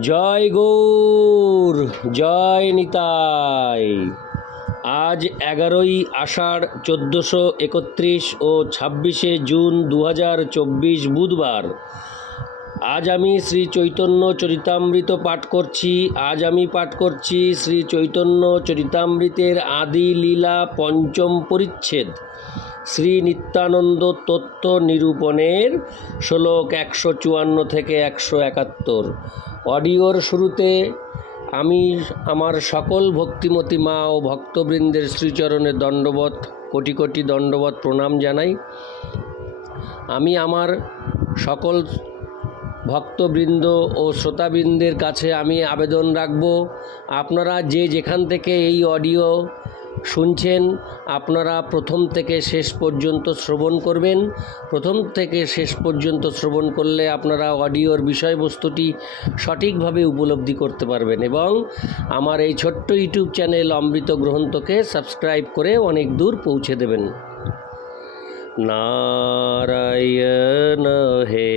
জয় গৌর, জয় নিতাই। আজ এগারোই আষাঢ় চোদ্দোশো একত্রিশ ও ছাব্বিশে জুন দু হাজার চব্বিশ বুধবার। আজ আমি শ্রী চৈতন্য চরিতামৃত পাঠ করছি। আজ আমি পাঠ করছি শ্রী চৈতন্য চরিতামৃতের আদি লীলা পঞ্চম পরিচ্ছেদ। শ্রী নিত্যানন্দ তত্ত্ব নিরূপণের শ্লোক একশো চুয়ান্ন থেকে একশো একাত্তর। অডিওর শুরুতে আমি আমার সকল ভক্তিমতী মা ও ভক্তবৃন্দের শ্রীচরণে দণ্ডবত কোটি কোটি দণ্ডবত প্রণাম জানাই। আমি আমার সকল ভক্তবৃন্দ ও শ্রোতাবৃন্দের কাছে আমি আবেদন রাখব, আপনারা যে যেখান থেকে এই অডিও শুনছেন, আপনারা প্রথম থেকে শেষ পর্যন্ত শ্রবণ করবেন। প্রথম থেকে শেষ পর্যন্ত শ্রবণ করলে আপনারা অডিওর বিষয়বস্তুটি সঠিকভাবে উপলব্ধি করতে পারবেন এবং আমার এই ছোট্ট ইউটিউব চ্যানেল অমৃত গ্রন্থকে সাবস্ক্রাইব করে অনেক দূর পৌঁছে দেবেন। নারায়ণ হে,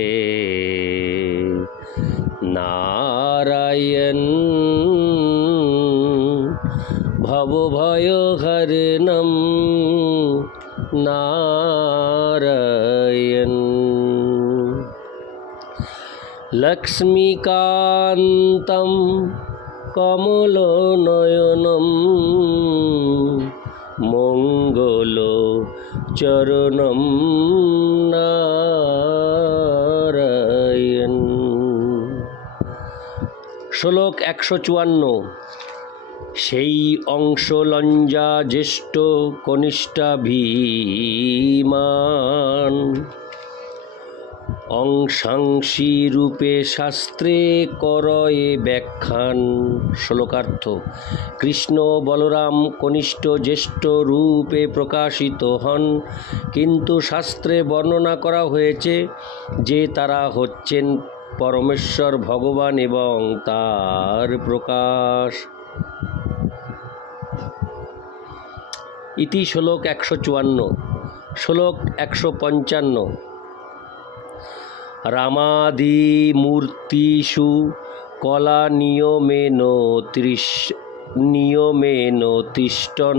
নারায়ণ ভবভয়হরণম নারায়ণ। লক্ষ্মীকান্तं কমলনয়নম মঙ্গল চরণম নারায়ণ। শ্লোক একশো চুয়ান্ন। সেই অংশ লঞ্জা জ্যেষ্ঠ কনিষ্ঠাভিমান অংশাংশী রূপে শাস্ত্রে করয়ে ব্যাখ্যান শ্লোকার্থ। কৃষ্ণ বলরাম কনিষ্ঠ জ্যেষ্ঠ রূপে প্রকাশিত হন, কিন্তু শাস্ত্রে বর্ণনা করা হয়েছে যে তারা হচ্ছেন পরমেশ্বর ভগবান এবং তার প্রকাশ। ইতি শ্লোক একশো চুয়ান্ন, শ্লোক একশো পঞ্চান্ন। রামাদি মূর্তিষু কলা নিয়মেন ত্রিশ নিয়মেন তিষ্টন।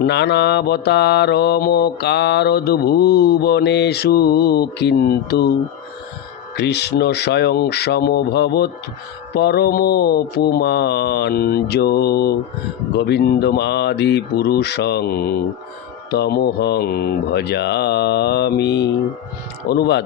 নানাবতারমকারদ্ভুবনেষু কিন্তু কৃষ্ণ স্বয়ং সমভবত পরম পুমাঞ্জ গোবিন্দমাদি পুরুষং তমহং ভজামি। অনুবাদ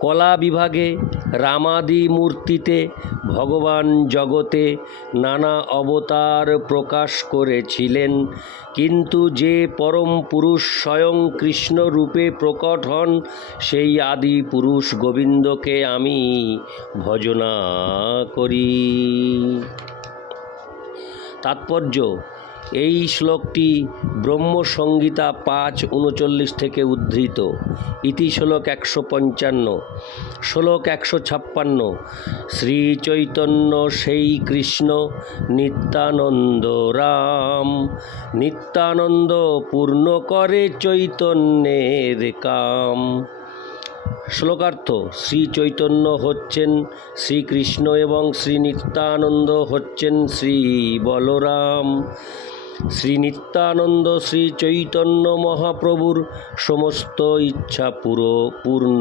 কলা বিভাগে রামাদি মূর্তিতে ভগবান জগতে নানা অবতার প্রকাশ করেছিলেন। কিন্তু যে পরম পুরুষ স্বয়ং কৃষ্ণ রূপে প্রকট হন, সেই আদি পুরুষ গোবিন্দকে আমি ভজনা করি। তাৎপর্য এই শ্লোকটি ব্রহ্মসংগীতা পাঁচ উনচল্লিশ থেকে উদ্ধৃত। ইতি শ্লোক একশো পঞ্চান্ন, শ্লোক একশো ছাপ্পান্ন। শ্রী চৈতন্য সেই কৃষ্ণ নিত্যানন্দ রাম, নিত্যানন্দ পূর্ণ করে চৈতন্যের কাম। শ্লোকার্থ শ্রী চৈতন্য হচ্ছেন শ্রীকৃষ্ণ এবং শ্রী নিত্যানন্দ হচ্ছেন শ্রী বলরাম। শ্রী নিত্যানন্দ শ্রী চৈতন্য মহাপ্রভুর সমস্ত ইচ্ছা পুরো পূর্ণ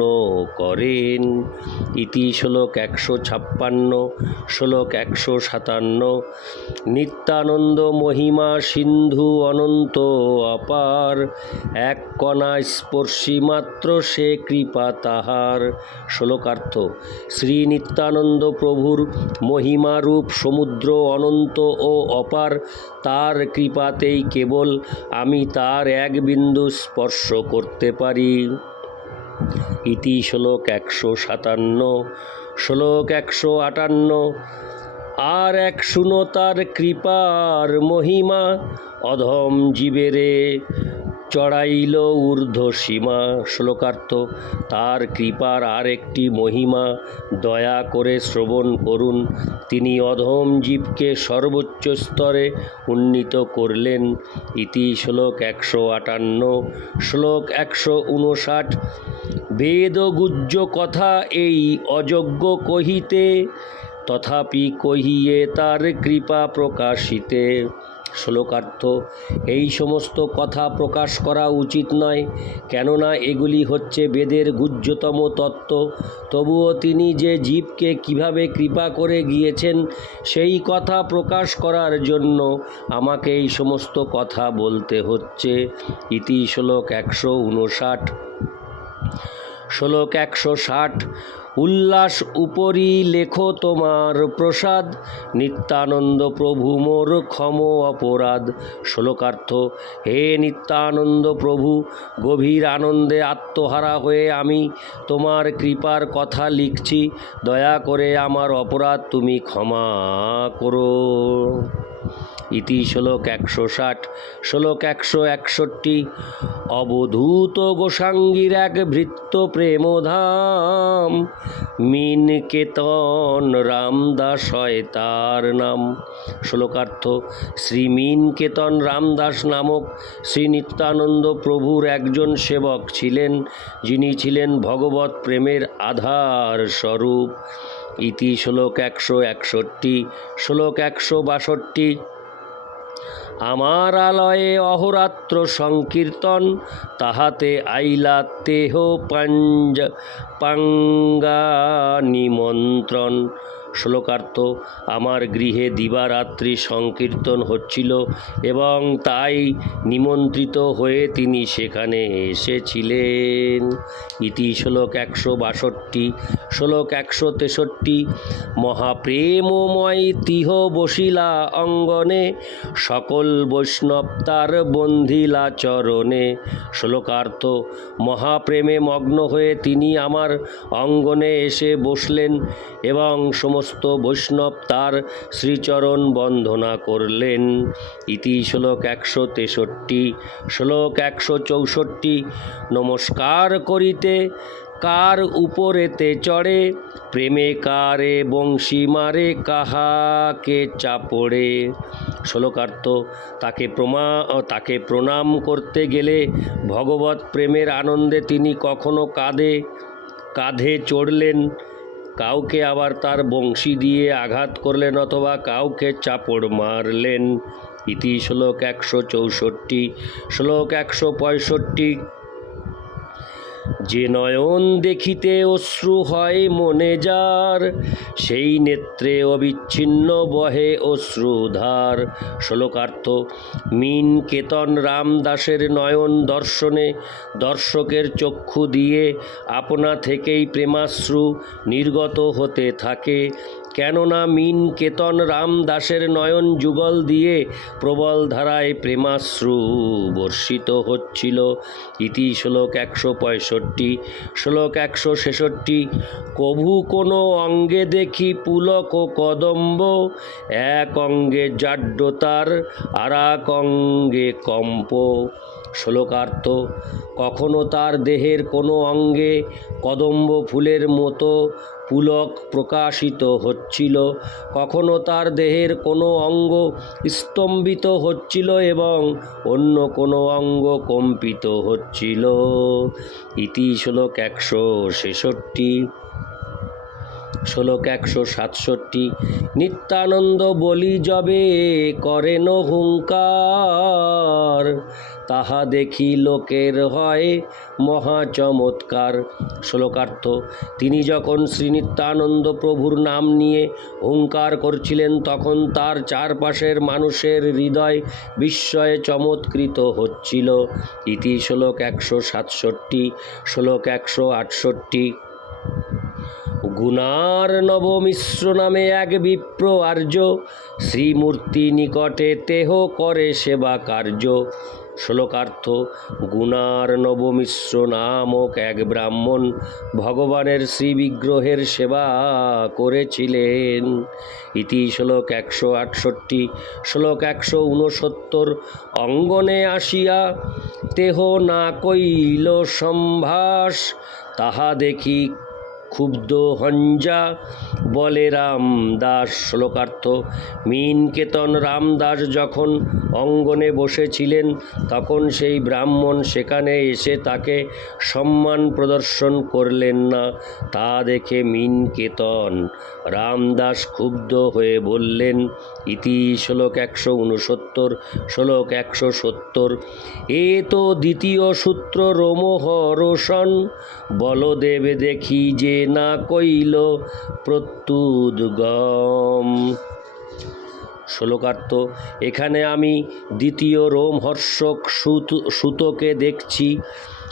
করেন। ইতি শ্লোক একশো ছাপ্পান্ন, শ্লোক একশো সাতান্ন। নিত্যানন্দ মহিমা সিন্ধু অনন্ত অপার, এক কণা স্পর্শী মাত্র সে কৃপা তাহার। শ্লোকার্থ শ্রী নিত্যানন্দ প্রভুর মহিমারূপ সমুদ্র অনন্ত ও অপার, তার কৃপাতেই কেবল আমি তার এক বিন্দু স্পর্শ করতে পারি। ইতি শ্লোক একশো সাতান্ন, শ্লোক একশো আটান্ন। আর এক শুনো তার কৃপার মহিমা, অধম জীবেরে। চড়াইল ঊর্ধ্ব সীমা শ্লোকার্থ, তার কৃপার আর একটি মহিমা, দয়া করে শ্রবণ করুন। তিনি অধম জীবকে সর্বোচ্চ স্তরে উন্নীত করলেন। ইতি শ্লোক একশো আটান্ন। শ্লোক একশো উনষাট, বেদগুজ্জ কথা এই অযোগ্য কহিতে, তথাপি কহিয়ে তার কৃপা প্রকাশিতে। শ্লোকার্থ, এই সমস্ত কথা প্রকাশ করা উচিত নয়। কেননা এগুলি হচ্ছে বেদের গুহ্যতম তত্ত্ব। তবুও তিনি যে জীবকে কীভাবে কৃপা করে গিয়েছেন, সেই কথা প্রকাশ করার জন্য আমাকে এই সমস্ত কথা বলতে হচ্ছে। ইতি শ্লোক একশো উনষাট। শ্লোক একশো ষাট, উল্লাস উপরি লেখো তোমার প্রসাদ, নিত্যানন্দ প্রভু মোর ক্ষম অপরাধ। শ্লোকার্থ, হে নিত্যানন্দ প্রভু, গভীর আনন্দে আত্মহারা হয়ে আমি তোমার কৃপার কথা লিখছি, দয়া করে আমার অপরাধ তুমি ক্ষমা করো। ইতি শ্লোক একশো ষাট, শ্লোক একশো একষট্টি, অবধূত গোসাঙ্গীর এক ভৃত্য প্রেমধাম, মিন কেতন রামদাস হয় তার নাম। শ্লোকার্থ, শ্রী মিন কেতন রামদাস নামক শ্রী নিত্যানন্দ প্রভুর একজন সেবক ছিলেন, যিনি ছিলেন ভগবত প্রেমের আধার স্বরূপ। ইতি শ্লোক একশো একষট্টি, শ্লোক একশো বাষট্টি আমার আলয়ে অহরাত্র সংকীর্তন তাহাতে আইলা তেহ পাঞ্জ পাঙ্গা নিমন্ত্রণ শ্লোকার্থ, আমার গৃহে দিবারাত্রি সংকীর্তন হচ্ছিল এবং তাই নিমন্ত্রিত হয়ে তিনি সেখানে এসেছিলেন। ইতি শ্লোক একশো বাষট্টি। শ্লোক একশো তেষট্টি, মহাপ্রেমময় তিহ বসিলা অঙ্গনে, সকল বৈষ্ণব তার বন্ধিলা চরণে। শ্লোকার্থ, মহাপ্রেমে মগ্ন হয়ে তিনি আমার অঙ্গনে এসে বসলেন এবং সমস্ত বৈষ্ণব তার শ্রীচরণ বন্দনা করলেন। ইতি শ্লোক একশো তেষট্টি। শ্লোক একশো চৌষট্টি। নমস্কার করিতে, কার উপরেতে চড়ে? প্রেমে কারে বংশী মারে, কাহাকে চাপড়ে? শ্লোকার্থ, তাকে প্রমা, তাকে প্রণাম করতে গেলে ভগবত প্রেমের আনন্দে তিনি কখনো কাঁধে কাঁধে চড়লেন। কাউকে আবার তার বংশী দিয়ে আঘাত করলেন অথবা কাউকে চাপড় মারলেন। ইতি শ্লোক একশো চৌষট্টি। শ্লোক একশো পঁয়ষট্টি। যে নয়ন দেখিতে অশ্রু হয় মনে যার, সেই নেত্রে অবিচ্ছিন্ন বহে অশ্রুধার শ্লোকার্থ, মিন কেতন রামদাসের নয়ন দর্শনে দর্শকের চক্ষু দিয়ে আপনা থেকেই প্রেমাশ্রু নির্গত হতে থাকে। কেননা মিন কেতন রামদাসের নয়ন যুগল দিয়ে প্রবল ধারায় প্রেমাশ্রু বর্ষিত হচ্ছিল। ইতি শ্লোক একশো পঁয়ষট্টি, শ্লোক একশো ছেষট্টি, কভু কোনো অঙ্গে দেখি পুলক ও কদম্ব, এক অঙ্গে জাড্যতার আর এক অঙ্গে কম্প। শ্লোকার্থ, কখনো তার দেহের কোনো অঙ্গে কদম্ব ফুলের মতো পুলক প্রকাশিত হচ্ছিল। কখনো তার দেহের কোনো অঙ্গ স্তম্ভিত হচ্ছিল এবং অন্য কোনো অঙ্গ কম্পিত হচ্ছিল। ইতি শ্লোক একশো ছেষট্টি। শ্লোক একশো সাতষট্টি, নিত্যানন্দ বলি যবে করেন হুঙ্কার, তাহা দেখি লোকের হয় মহা চমৎকার। শ্লোকার্থ, তিনি যখন শ্রী নিত্যানন্দ প্রভুর নাম নিয়ে হুঙ্কার করছিলেন, তখন তার চারপাশের মানুষের হৃদয় বিস্ময়ে চমৎকৃত হচ্ছিল। ইতি শ্লোক একশো সাতষট্টি, শ্লোক একশো আটষট্টি। গুণার নবমিশ্র নামে এক বিপ্র আর্য। শ্রীমূর্তি নিকটে তেহ করে সেবা কার্য। শ্লোকার্থ, গুণার নবমিশ্র নামক এক ব্রাহ্মণ ভগবানের শ্রীবিগ্রহের সেবা করেছিলেন। ইতি শ্লোক একশো আটষট্টি, শ্লোক একশো ঊনসত্তর, অঙ্গনে আসিয়া তেহ না কইল সম্ভাস তাহা দেখি ক্ষুব্ধ হঞ্জা বলে রামদাস শ্লোকার্থ। মিনকেতন রামদাস যখন অঙ্গনে বসেছিলেন, তখন সেই ব্রাহ্মণ সেখানে এসে তাকে সম্মান প্রদর্শন করলেন না, তা দেখে মিনকেতন। রামদাস ক্ষুব্ধ হয়ে বললেন ইতি শ্লোক একশো উনসত্তর, শ্লোক একশো সত্তর। এ তো দ্বিতীয় সূত্র রোমহরোষণ বলদেব দেখি যে না কইল প্রত্যুদ্গম। শ্লোকার্থ, এখানে আমি দ্বিতীয় রোমহর্ষক সুত, সুতোকে দেখছি।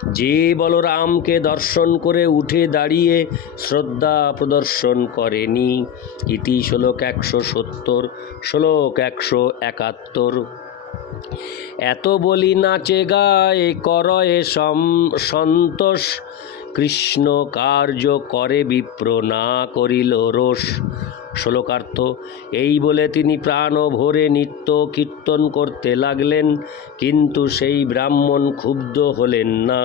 যে বলরামকে দর্শন করে উঠে দাঁড়িয়ে শ্রদ্ধা প্রদর্শন করেনি। ইতি শ্লোক একশো সত্তর, শ্লোক একশো একাত্তর। এত বলি নাচে গায়ে, করয়ে সম, সন্তোষ। কৃষ্ণ কার্য করে বিপ্র না করিল রোষ। শ্লোকার্থ, এই বলে তিনি প্রাণ ভরে নিত্য কীর্তন করতে লাগলেন, কিন্তু সেই ব্রাহ্মণ ক্ষুব্ধ হলেন না।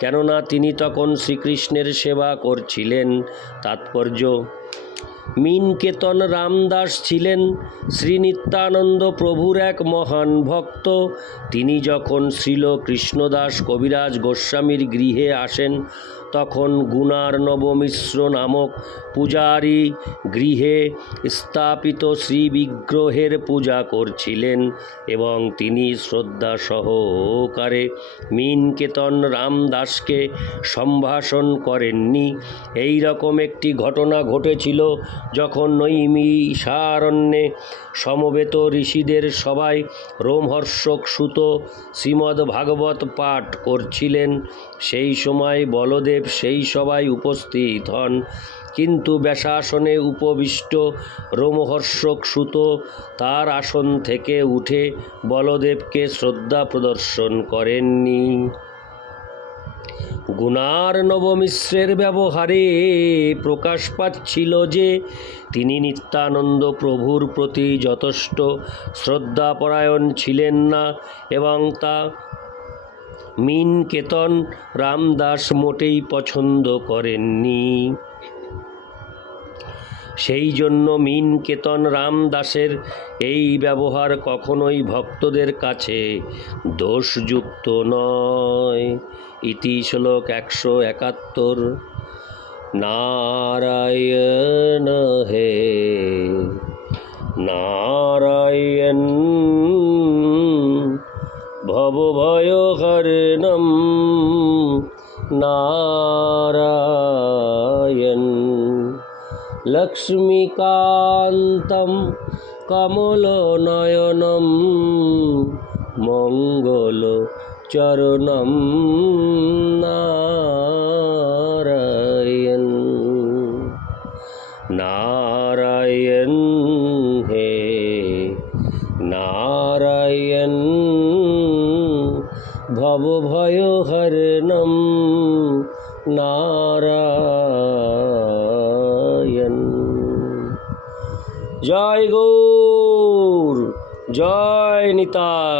কেননা তিনি তখন শ্রীকৃষ্ণের সেবা করছিলেন। তাৎপর্য, মিনকেতন রামদাস ছিলেন শ্রী নিত্যানন্দ প্রভুর এক মহান ভক্ত। তিনি যখন শ্রীল কৃষ্ণদাস কবিরাজ গোস্বামীর গৃহে আসেন তখন গুণার নবমিশ্র নামক পূজারী গৃহে স্থাপিত শ্রী বিগ্রহের পূজা করছিলেন এবং তিনি শ্রদ্ধা সহকারে মিনকেতন রামদাসকে সম্ভাষণ করেননি। এই রকম একটি ঘটনা ঘটেছিল যখন নৈমিষারণ্যে সমবেত ঋষিদের সবাই রোমহর্ষক সুত শ্রীমদ্ ভাগবত পাঠ করছিলেন। সেই সময় বলদেব সেই সবাই উপস্থিত হন। কিন্তু ব্যাসাসনে উপবিষ্ট রোমহর্ষক সুত তার আসন থেকে উঠে বলদেবকে শ্রদ্ধা প্রদর্শন করেননি। গুণার নবমিশ্রের ব্যবহারে প্রকাশ পাচ্ছিল যে, তিনি নিত্যানন্দ প্রভুর প্রতি যথেষ্ট শ্রদ্ধাপরায়ণ ছিলেন না এবং তা মিন কেতন রামদাস মোটেই পছন্দ করেননি। সেই জন্য মিন কেতন রামদাসের এই ব্যবহার কখনোই ভক্তদের কাছে দোষযুক্ত নয়। ইতি শ্লোক একশো একাত্তর। নারায়ণ হে, নারায়ণ ভবভয়হরণম নারায়ণ। লক্ষ্মীকান্तं কমলনয়नं মঙ্গলচরণं নারায়ণ ভবভয়হরণম নারায়ণ। জয় গৌর জয় নিতাই।